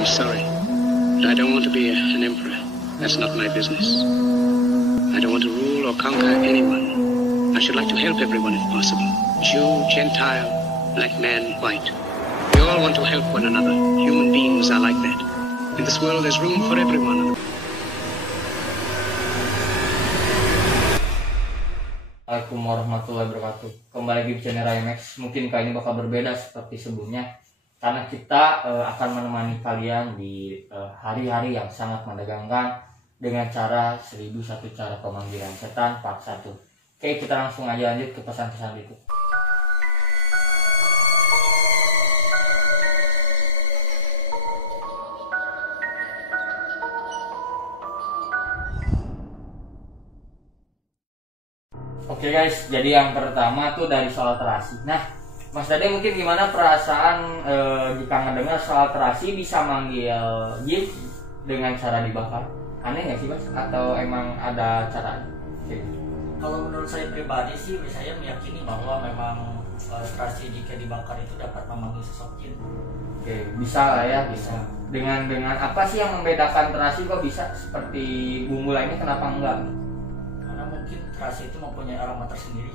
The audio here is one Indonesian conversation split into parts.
I'm sorry, but I don't want to be an emperor. That's not my business. I don't want to rule or conquer anyone. I should like to help everyone if possible. Jew, Gentile, black man, white. We all want to help one another. Human beings are like that. In this world, there's room for everyone. Assalamualaikum warahmatullahi wabarakatuh. Kembali lagi di channel Raymax. Mungkin kali ini bakal berbeda seperti sebelumnya, karena kita akan menemani kalian di hari-hari yang sangat menegangkan dengan cara 1001 cara pemanggilan setan part 1. Oke, kita langsung aja lanjut ke pesan-pesan berikut. Oke guys, jadi yang pertama tuh dari soal terasi. Nah, Mas Dade mungkin gimana perasaan jika mendengar soal terasi bisa manggil jin dengan cara dibakar? Aneh nggak sih Mas? Atau emang ada cara? Kalau menurut saya pribadi sih, saya meyakini bahwa memang terasi jika dibakar itu dapat memanggil sosok jin. Oke, bisa lah ya, bisa. Dengan apa sih yang membedakan terasi kok bisa seperti bumbu lainnya, kenapa enggak? Mungkin terasi itu mempunyai aroma tersendiri.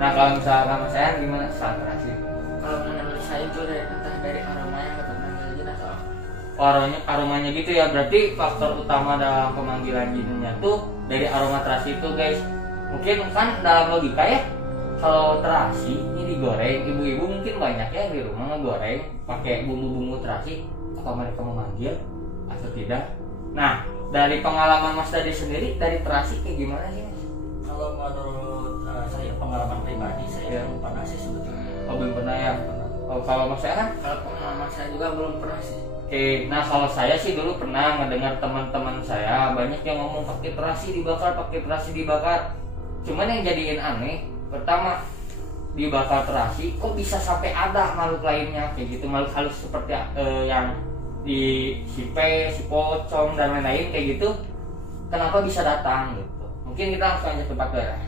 Nah, kalau misalkan Mas Ayan gimana soal terasi? Kalau menurut saya itu entah dari aromanya atau pemanggilan atau aromanya gitu ya. Berarti faktor utama dalam pemanggilan jinnya tuh dari aroma terasi itu guys. Mungkin kan dalam logika ya, kalau terasi ini digoreng, ibu-ibu mungkin banyak ya di rumah ngegoreng pakai bumbu-bumbu terasi. Apa mereka memanggil atau tidak? Nah, dari pengalaman Mas Dade sendiri dari terasi kayak gimana sih Mas? Kalau menurut saya pengalaman pribadi saya belum pernah sih sebetulnya. Oh, belum pernah ya? Oh, kalau Mas saya kan? kalau pengalaman saya juga belum pernah sih. Oke, nah kalau saya sih dulu pernah mendengar teman-teman saya banyak yang ngomong pakai terasi dibakar. Cuman yang jadiin aneh, pertama dibakar terasi kok bisa sampai ada makhluk lainnya kayak gitu, makhluk halus seperti yang di sipe, si pocong dan lain-lain kayak gitu, kenapa bisa datang gitu? Mungkin kita langsung aja tempat ya.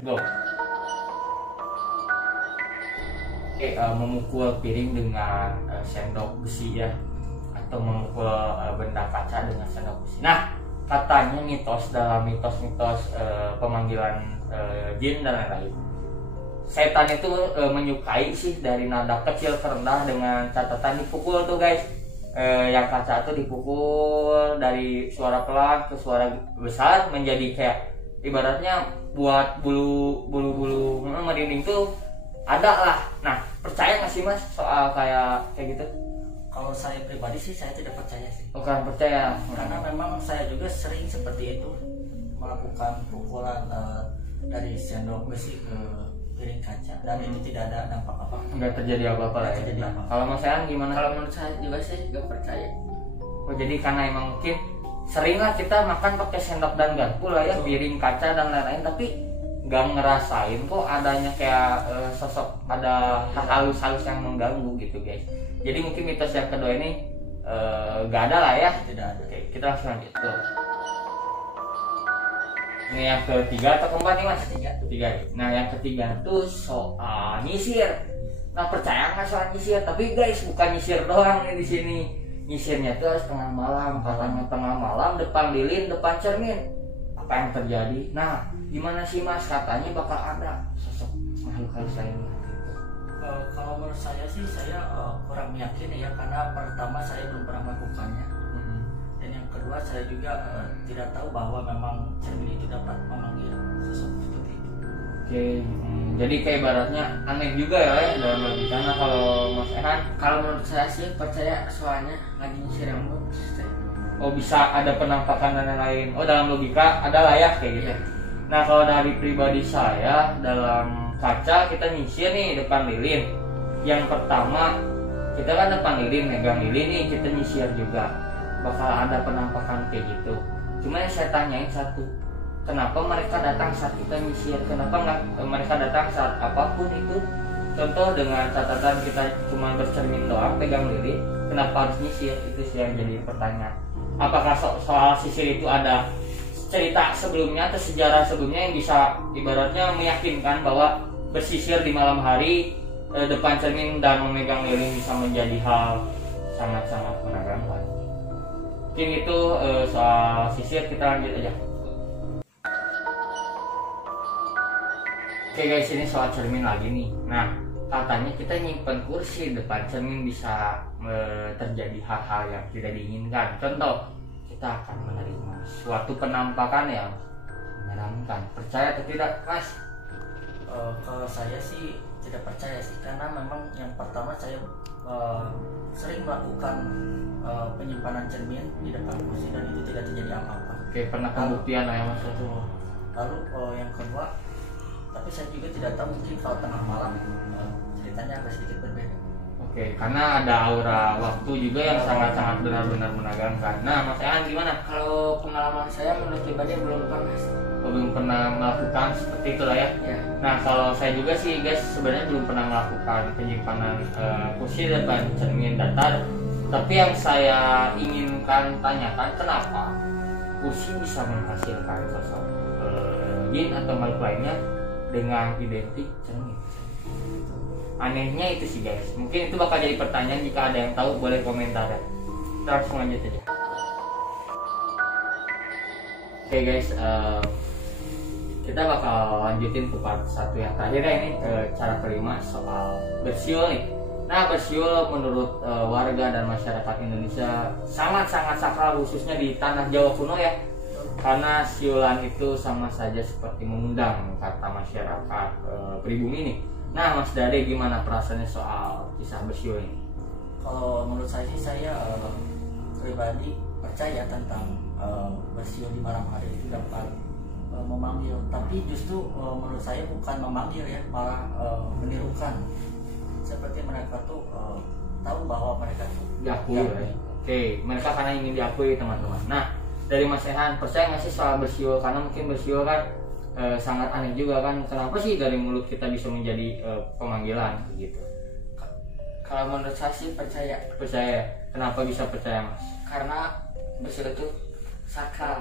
Go. Oke, memukul piring dengan sendok besi ya, atau memukul benda kaca dengan sendok besi. Nah, katanya dalam mitos-mitos pemanggilan jin dan lain-lain, setan itu menyukai sih dari nada kecil ke rendah dengan catatan dipukul tuh guys. Yang kaca itu dipukul dari suara pelan ke suara besar menjadi kayak ibaratnya buat bulu merinding tuh ada lah. Nah, percaya nggak sih Mas soal kayak gitu? Kalau saya pribadi sih saya tidak percaya sih. Bukan percaya, karena memang saya juga sering seperti itu melakukan pukulan dari sendok besi ke piring kaca dan itu tidak ada dampak apa. Nggak terjadi apa-apa lah ya. Kalau Mas Ayan gimana? Kalau menurut saya juga saya juga percaya. Oh, jadi karena emang mungkin sering lah kita makan pakai sendok dan garpu lah ya, piring kaca dan lain-lain, tapi nggak ngerasain kok adanya kayak sosok ada halus-halus yang mengganggu gitu guys. Jadi mungkin mitos yang kedua ini nggak ada lah ya. Tidak ada. Oke, kita langsung lanjut tuh. Ini yang ketiga atau keempat nih Mas? Ketiga. Nah, yang ketiga tuh soal nyisir. Nah, percaya nggak soal nyisir? Tapi guys, bukan nyisir doang nih di sini. Nyisirnya tuh harus tengah malam. Katanya tengah malam, depan lilin, depan cermin. Apa yang terjadi? Nah, gimana sih Mas? Katanya bakal ada sosok makhluk halus lainnya. Kalau menurut saya sih saya kurang meyakini ya, karena pertama saya belum pernah melakukannya. Dan yang kedua saya juga tidak tahu bahwa memang cermin itu dapat memanggil sesuatu seperti itu. Oke, jadi kayak ibaratnya aneh juga ya dalam logika. Nah, kalau Mas Ehan? Kalau menurut saya sih percaya, soalnya lagi nyisir yang belum. Oh, bisa ada penampakan dan lain-lain. Oh, dalam logika ada lah ya kayak gitu. Nah, kalau dari pribadi saya, dalam kaca kita nyisir nih depan lilin. Yang pertama kita kan depan lilin, megang lilin nih, kita nyisir juga bakal ada penampakan kayak gitu. Cuma yang saya tanyain satu, kenapa mereka datang saat kita nyisir? Kenapa nggak mereka datang saat apapun itu? Contoh dengan catatan kita cuma bercermin doang, pegang lilin, kenapa harus nyisir? Itu sih yang jadi pertanyaan. Apakah soal sisir itu ada cerita sebelumnya atau sejarah sebelumnya yang bisa ibaratnya meyakinkan bahwa bersisir di malam hari depan cermin dan memegang lilin bisa menjadi hal sangat-sangat menegangkan. Mungkin itu soal sisir, kita lanjut aja. Oke guys, ini soal cermin lagi nih. Nah, katanya kita nyimpen kursi depan cermin bisa terjadi hal-hal yang tidak diinginkan. Contoh, kita akan menerima suatu penampakan yang menyeramkan. Percaya atau tidak, Mas? Kalau saya sih tidak percaya sih, karena memang yang pertama saya sering melakukan penyimpanan cermin di depan kursi dan itu tidak terjadi apa-apa. Oke, pernah pembuktian lah ya Mas itu. Lalu yang kedua, tapi saya juga tidak tahu, mungkin kalau tengah malam ceritanya agak sedikit berbeda. Oke, karena ada aura waktu juga yang sangat-sangat benar-benar menegangkan. Nah, Mas Ehan gimana? Kalau pengalaman saya menurut pribadi belum pernah. Belum pernah melakukan seperti itu lah ya. Ya. Nah, kalau saya juga sih guys sebenarnya belum pernah melakukan penyimpanan kursi depan cermin datar. Tapi yang saya inginkan tanyakan, kenapa kursi bisa menghasilkan sosok jin atau makhluk lainnya dengan identik cermin? Anehnya itu sih guys. Mungkin itu bakal jadi pertanyaan, jika ada yang tahu boleh komentar ya. Kita langsung lanjut aja. Oke guys, kita bakal lanjutin ke part 1 yang terakhir ya, ini cara kelima soal bersiul nih. Nah, bersiul menurut warga dan masyarakat Indonesia sangat-sangat sakral, khususnya di tanah Jawa kuno ya. Karena siulan itu sama saja seperti mengundang, kata masyarakat pribumi nih. Nah, Mas Dade gimana perasaannya soal kisah bersiul ini? Kalau menurut saya sih, saya pribadi percaya tentang bersiul di malam hari itu dapat memanggil, tapi justru menurut saya bukan memanggil ya, malah menirukan, seperti mereka tuh tahu bahwa mereka tuh diakui ya. Oke, mereka karena ingin diakui teman-teman. Nah, dari Mas Ehan, percaya nggak sih soal bersiul? Karena mungkin bersiul kan sangat aneh juga kan, kenapa sih dari mulut kita bisa menjadi pemanggilan gitu? Kalau menurut saya sih percaya. Percaya. Kenapa bisa percaya Mas? Karena bersiul itu sakral.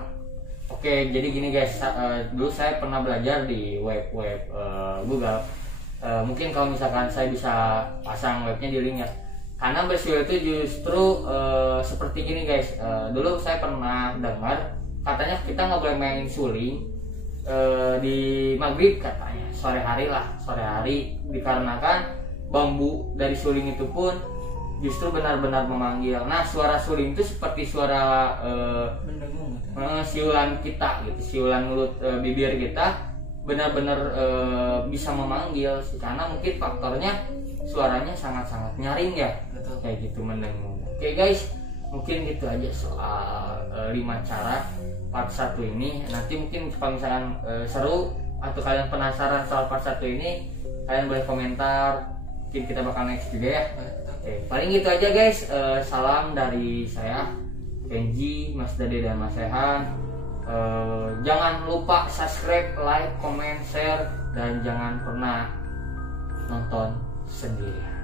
Oke, jadi gini guys, dulu saya pernah belajar di web Google. Mungkin kalau misalkan saya bisa pasang webnya di link ya. Karena bersiul itu justru seperti gini guys. Dulu saya pernah dengar katanya kita nggak boleh main suling di maghrib, katanya sore hari dikarenakan bambu dari suling itu pun justru benar-benar memanggil. Nah, suara suling itu seperti suara mendengung gitu. Siulan kita gitu, siulan mulut bibir kita benar-benar bisa memanggil sih, karena mungkin faktornya suaranya sangat-sangat nyaring ya. Betul. Kayak gitu, mendengung. Oke guys, mungkin gitu aja soal 5 cara part 1 ini. Nanti mungkin kalau misalkan seru atau kalian penasaran soal part 1 ini, kalian boleh komentar, mungkin kita bakal next juga ya. Oke, paling gitu aja guys. Salam dari saya, Kenji, Mas Dade dan Mas Ehan. Jangan lupa subscribe, like, comment, share, dan jangan pernah nonton sendirian.